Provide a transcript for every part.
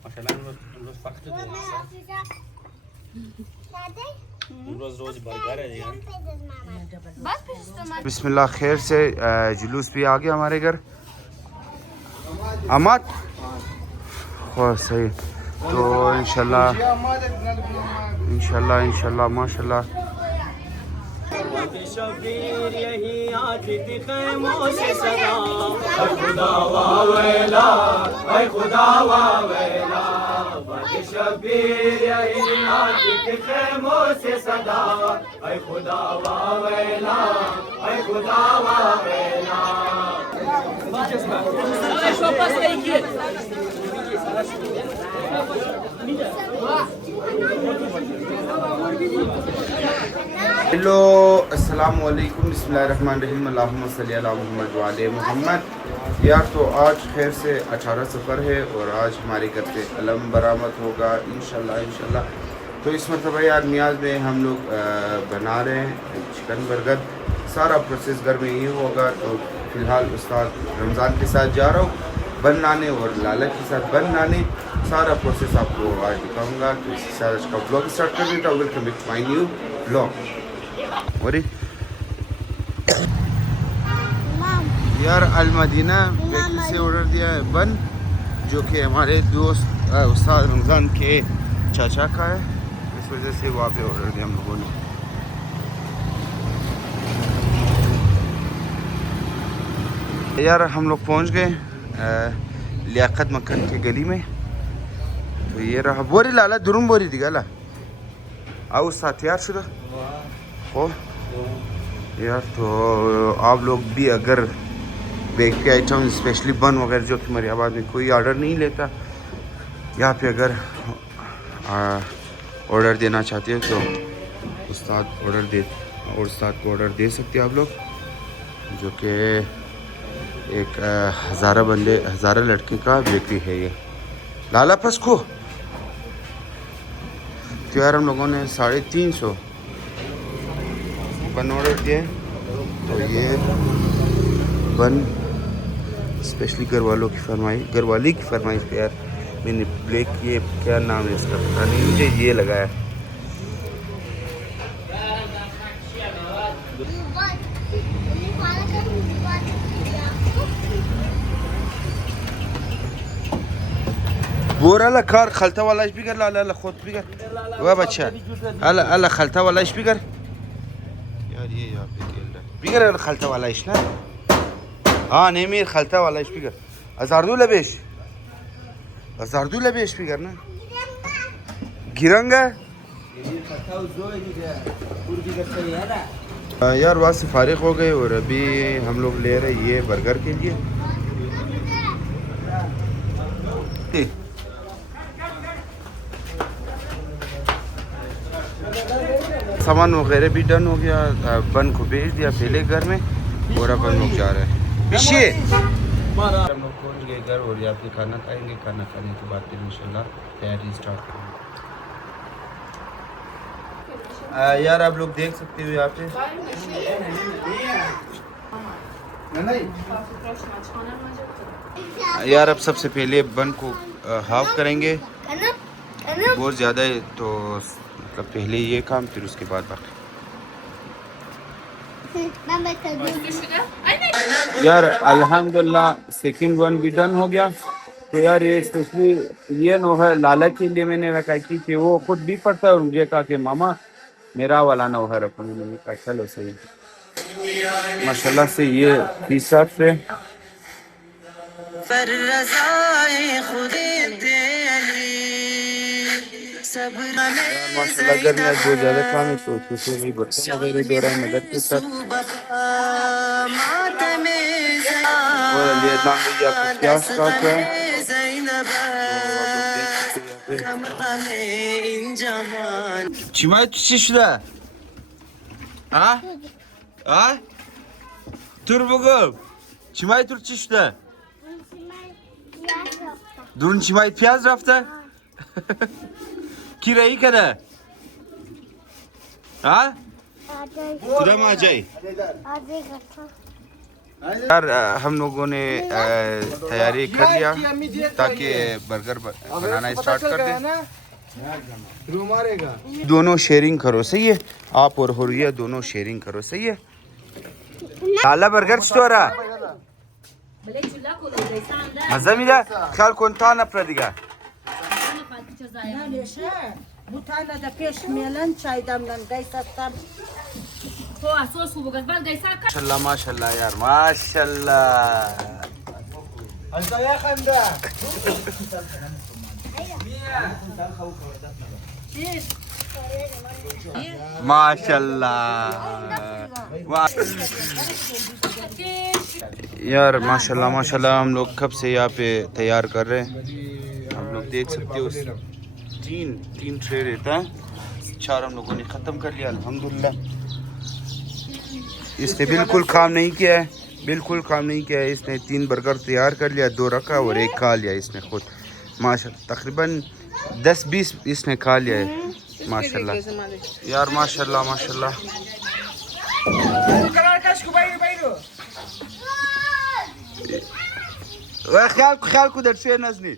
माशाल्लाह रोज वक्त दे रोज बर्गर है यार। बिस्मिल्लाह खैर से जुलूस भी आ गया हमारे घर। अहमद सही तो इंशाल्लाह माशाल्लाह शबीर यही आज खैमों से सदा खुदा वावेला ऐ खुदा वावेला शबीर यही आज खैमों से सदा ऐ खुदा वावेला ऐ खुदा वावेला। हेलो अस्सलाम वालेकुम बिस्मिल्लाहिर्रहमानिर्रहीम अल्लाहुम्मा सल्ली अला मुहम्मद व आले मुहम्मद। यार तो आज खैर से 18 सफ़र है और आज हमारे घर पे अलम बरामद होगा इंशाल्लाह। तो इस मरतबा यार नियाज़ में हम लोग बना रहे हैं चिकन बर्गर। सारा प्रोसेस घर में ही होगा। तो फ़िलहाल उस्ताद रमज़ान के साथ जा रहा हूँ बन लाने और लाला के साथ बन लाने। सारा प्रोसेस आपको आज दिखाऊंगा। तो इसी साथ आज का ब्लॉग स्टार्ट कर देता हूँ। Welcome back to my new blog. और यार अलमदीना बेकरी से ऑर्डर दिया है बन, जो कि हमारे दोस्त उस्ताद रमज़ान के चाचा का है। इस वजह से वहाँ पे ऑर्डर दिया हम लोगों ने। यार हम लोग पहुँच गए लियाकत मक्खन की गली में। तो ये रहा बोरी लाला दुरुम बोरी दिगाला आओ साथ यार शुदा हो यार। तो आप लोग भी अगर बेकरी आइटम स्पेशली बन वगैरह जो कि मरियाबाद में कोई ऑर्डर नहीं लेता, यहाँ पे अगर ऑर्डर देना चाहते हो तो उस्ताद को ऑर्डर दे सकते हैं आप लोग, जो कि एक हज़ारा लड़के का बेकरी है ये लाला पस्को। तो यार हम लोगों ने 350 बन ऑर्डर दिए। तो ये बन स्पेशली घर वाली की फरमाइश पे यार मैंने ब्लैक ये क्या नाम है इसका पता नहीं, मुझे ये लगाया। बोरा ला कार खलता वाला स्पीकर ला ला खुद स्पीकर वह बच्चा अल्लाह खलता वाला स्पीकर यार ये यहाँ पे खेल रहा है स्पीकर खलता वाला इस ना। हाँ नहीं मेरे खलता वाला स्पीकर हज़ारदू लबे स्पीकर ना गिरंगा यार वहाँ से फारिग हो गए और अभी हम लोग ले रहे ये बर्गर के लिए। सामान वगैरह भी डन हो गया। बन को भेज दिया पहले घर में और अब हम लोग जा रहे हैं पीछे। हम लोग पहुँच गए घर और यहाँ पे खाना खाएंगे। खाना खाने के बाद फिर इंशाल्लाह तैयारी स्टार्ट करेंगे। यार आप लोग देख सकते हो यहाँ पे यार अब सबसे पहले बन को हाफ करेंगे। बहुत ज़्यादा है तो मतलब पहले ये काम फिर उसके बाद बाकी। यार अल्हम्दुलिल्लाह सेकंड वन भी डन हो गया। तो यार ये स्पेशली ये नो है लाला के लिए मैंने रखा कि वो खुद भी पढ़ता है और मुझे कहा कि मामा मेरा वाला नो है रखो। मैंने कहा चलो सही माशाल्लाह से ये 30 से माशाल्लाह घर में बहुत ज़्यादा काम है तो उससे भी बर्तन वगैरह दे रहा है मदद के साथ। और ये नाम लीजिए आपको क्या स्टॉक है। Çimay şişle. Ha? Ha? Dur bakalım. Çimay tur şişle. Durun çimay piyaz rafta. Kirayı kada. Ha? Kira mı acay? यार हम लोगों ने तैयारी कर लिया ताकि बर्गर बनाना स्टार्ट कर दें। दोनों शेयरिंग करो, सही है? आप और हुरिया दोनों शेयरिंग करो, सही है? काला बर्गर स्टोरा मजा मिला ख्याल कौन था ना प्रदिगा माशाल्लाह माशाल्लाह यार माशाल्लाह माशाल्लाह यार माशाल्लाह माशाल्लाह। हम लोग कब से यहाँ पे तैयार कर रहे हैं, आप लोग देख सकते हो। तीन ट्रे रहता है, 4 हम लोगों ने ख़त्म कर लिया अल्हम्दुलिल्लाह। इसने बिल्कुल काम नहीं किया है, बिल्कुल काम नहीं किया है। इसने 3 बर्गर तैयार कर लिया, 2 रखा और 1 खा लिया इसने खुद। माशाल्लाह तकरीबन 10-20 इसने खा लिया है माशाल्लाह यार माशाल्लाह माशाल्लाह। ख्याल को दर्शे नजनी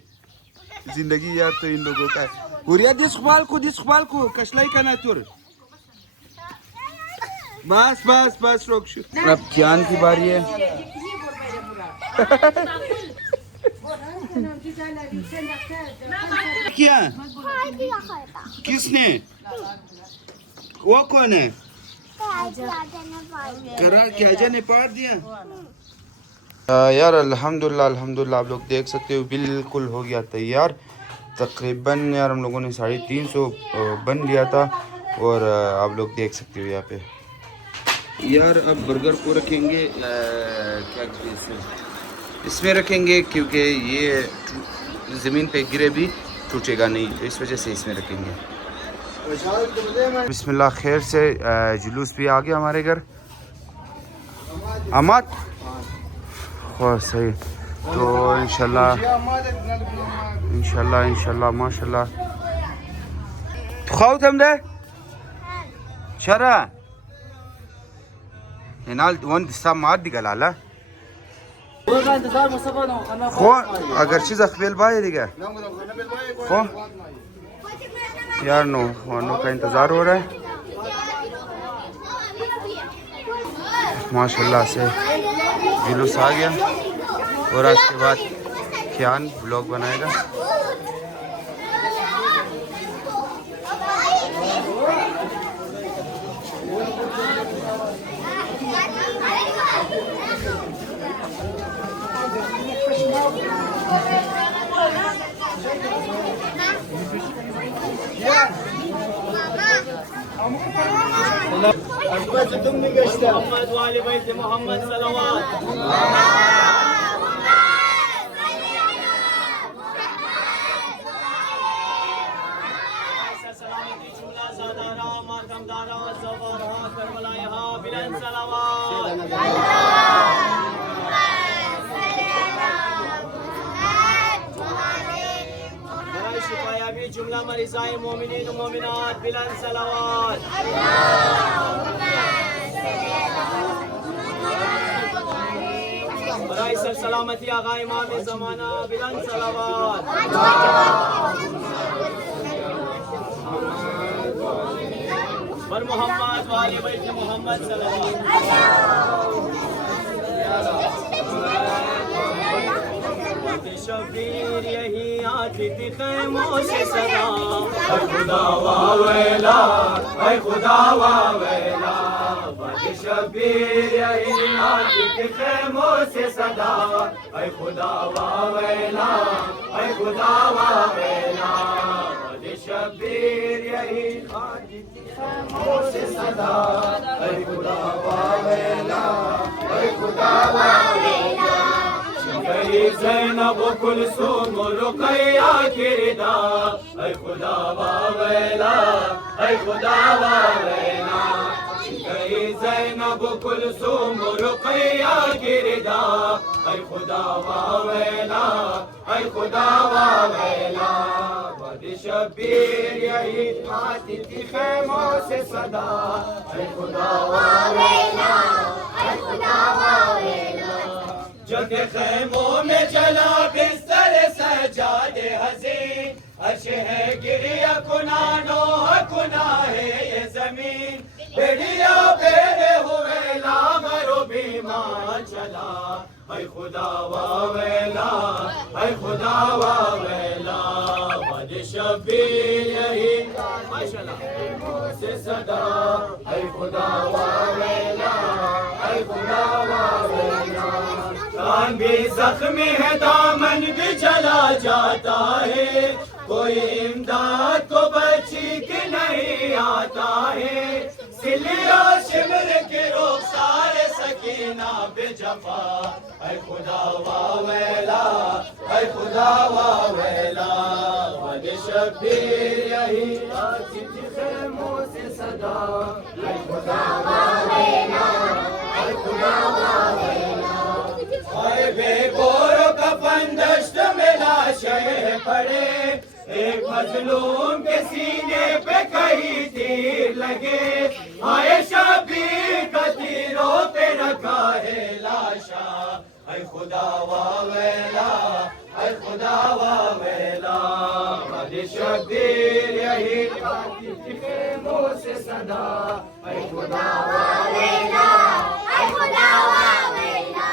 जिंदगी यार तो इन लोगों का है। हुरिया दिस ख्वाल को कशलाई का ना तुर बस रोक। अब कियान की बारी है। क्या किसने, वो कौन है? करा क्या ने पार दिया यार अल्हम्दुलिल्लाह अल्हम्दुलिल्लाह। आप लोग देख सकते हो बिल्कुल हो गया तैयार। तकरीबन यार हम लोगों ने 350 बन लिया था और आप लोग देख सकते हो यहाँ पे। यार अब बर्गर को रखेंगे क्या इसमें रखेंगे क्योंकि ये ज़मीन पे गिरे भी टूटेगा नहीं, तो इस वजह से इसमें रखेंगे। बिस्मिल्लाह खैर से जुलूस भी आ गया हमारे घर। अमाद सही तो इंशाल्लाह माशाल्लाह। तो खाओ तुम दे शरा इनाल वन दिसा मार दिगलाला खो अगर चीज़ अखबेल बाय दिगा खो यार नो का इंतज़ार हो रहा है माशाल्लाह से। जुलूस आ गया और आज के बाद कियान व्लॉग बनाएगा। मोहम्मद वाले बैत मोहम्मद सलवात सलामती जुमला सादारा मातमदारा सवारा करबलाया बिलन सलवात शिफाया भी जुमला मरीज़ाए मोमिनीन व मोमिनात बिलन सलवात बराए सर सलामती आगा इमाम ज़माना बिलन सलवात बर मोहम्मद वाले बैत मोहम्मद सलवात शबीर यही आती थी खैमों से सदा ऐ खुदा वावेला ऐ खुदा वावेला बद शबीर यही आती थी खैमों से सदा ऐ खुदा वावेला ऐ खुदा वावेला बद शबीर यही आती थी खैमों से सदा ऐ खुदा वावेला ऐ खुदा वावेला ज़ैनब कुलसूम रुक़ैया की रिदा ऐ खुदा वावेला ऐ खुदा वावेला ज़ैनब कुलसूम रुक़ैया की रिदा ऐ खुदा वावेला ऐ खुदा वावेला बद शबीर यही आती थी खैमों से सदा ऐ खुदा वावेला ऐ खुदा वावेला जो के खैमों में चला बिस्तर सजादे हसीन, अर्श है गिरिया कुनानो कुना है ये जमीन, बेड़िया बेड़े हुए लामरो बीमार चला, ऐ खुदा वावेला, ऐ खुदा वावेला, बद शबीर यही माशाअल्लाह से सदा, ऐ खुदा वावेला, ऐ खुदा वावेला, कान भी जख्मी है दामन भी चला जाता है, कोई इमदाद को बची के नहीं आता है, सिलिया शिमर के रुखसार सकीना बेजफा, ऐ खुदा वावेला, ऐ खुदा वावेला, बद शबीर यही खैमों से सदा, ऐ खुदा वावेला, ऐ खुदा वावेला, ऐ बेगोरो कफन दश्त में लाशें पड़े, एक मजलूम के सीने पे कई तीर लगे, आए शबीर का तीरों पे रखा है लाशा, ऐ खुदा वावेला, ऐ खुदा वावेला, बद शबीर यही खैमों से सदा, ऐ खुदा वावेला, ऐ खुदा वावेला,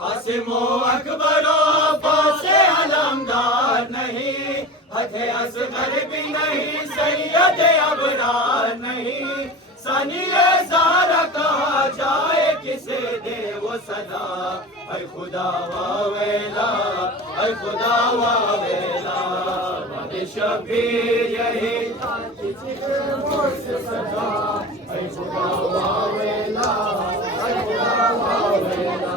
कासिमो अकबरो अब्बास अलमदार नहीं, हथे असगर भी नहीं, सैयद अबरार नहीं, सनिए ज़ारा कहा जाए किसे दे वो सदा, ऐ खुदा वावेला, ऐ खुदा वावेला, बद शबीर यही खैमों से सदा, ऐ खुदा वावेला, ऐ खुदा वावेला,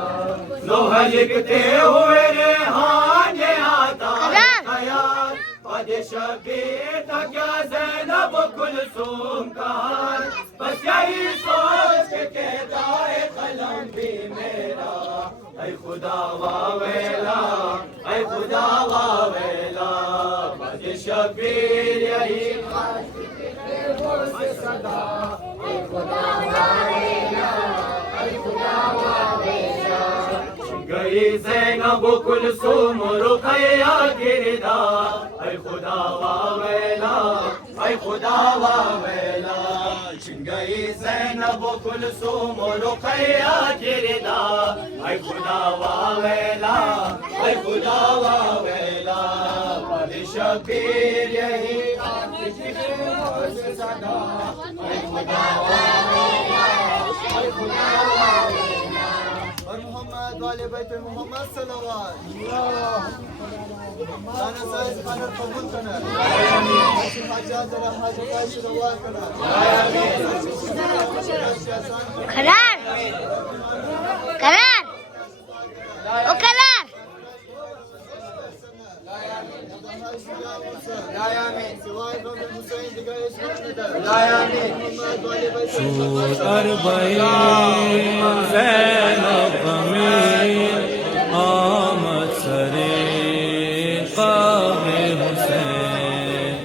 लोहा लिखते हुए रेहान आता है खयाल, बद शबीर था क्या ज़ैनब कुलसूम का हाल, बस यही सोच के कहता है कलम भी मेरा, ऐ खुदा वावेला, ऐ खुदा वावेला, बद शबीर यही खैमों से सदा, ऐ खुदा वावेला, ऐ खुदा वावेला, गई ज़ैनब कुलसूम रुक़ैया गिरदा, ऐ खुदा वावेला, ऐ खुदा वावेला, गई ज़ैनब कुलसूम रुक़ैया गिरदा, ऐ खुदा वावेला, ऐ खुदा वावेला, बद शबीर यही खैमों से सदा, ऐ खुदा वावेला, ऐ खुदा वावेला, और मोहम्मद वाले बैत मोहम्मद सल्लल्लाहु खाना साइज खाना कबूल करना, हाजात जरा हाजात शुरुआत करना, करार करार ओ करार ज़ैनब में आमद सरे क़ाबे हुसैन,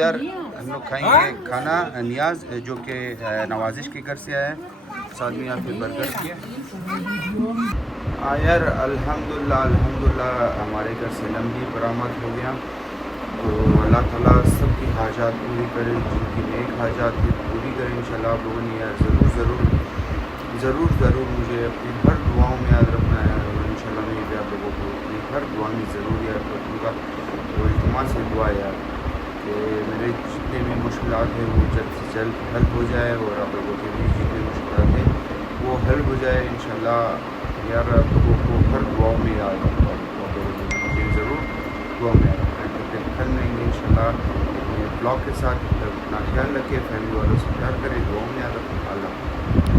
यार हम लोग खाएंगे खाना नियाज जो कि नवाजिश के घर से आया है। साथ में यहाँ पे बर्गर किया। यार अल्हम्दुलिल्लाह हमारे घर से लंबी बरामद हो गया। तो अल्लाह ताला सबकी हाजात पूरी करे, जिनकी नेक हाजात भी पूरी करे इंशाल्लाह। आप लोगों ने यार ज़रूर मुझे अपनी हर दुआओं में याद रखना है और इंशाल्लाह मैं भी आप लोगों को अपनी हर दुआ में ज़रूर याद रखूँगा। तो इल्तिमास से दुआ यार कि मेरे जितने भी मुश्किलात हैं वो जल्द से जल्द हल हो जाए और आप लोगों के भी जितने मुश्किलात हैं वो हल हो जाए इंशाल्लाह। यार आप लोगों को हर दुआओं में याद रखूँगा। मुझे ज़रूर दुआ में याद रखना है। तो कल मिलेंगे इंशाल्लाह अपने ब्लॉग के साथ। अपना ख्याल रखें, फैमिली वालों से प्यार करें, दुआओं में याद रखें। अल्लाह।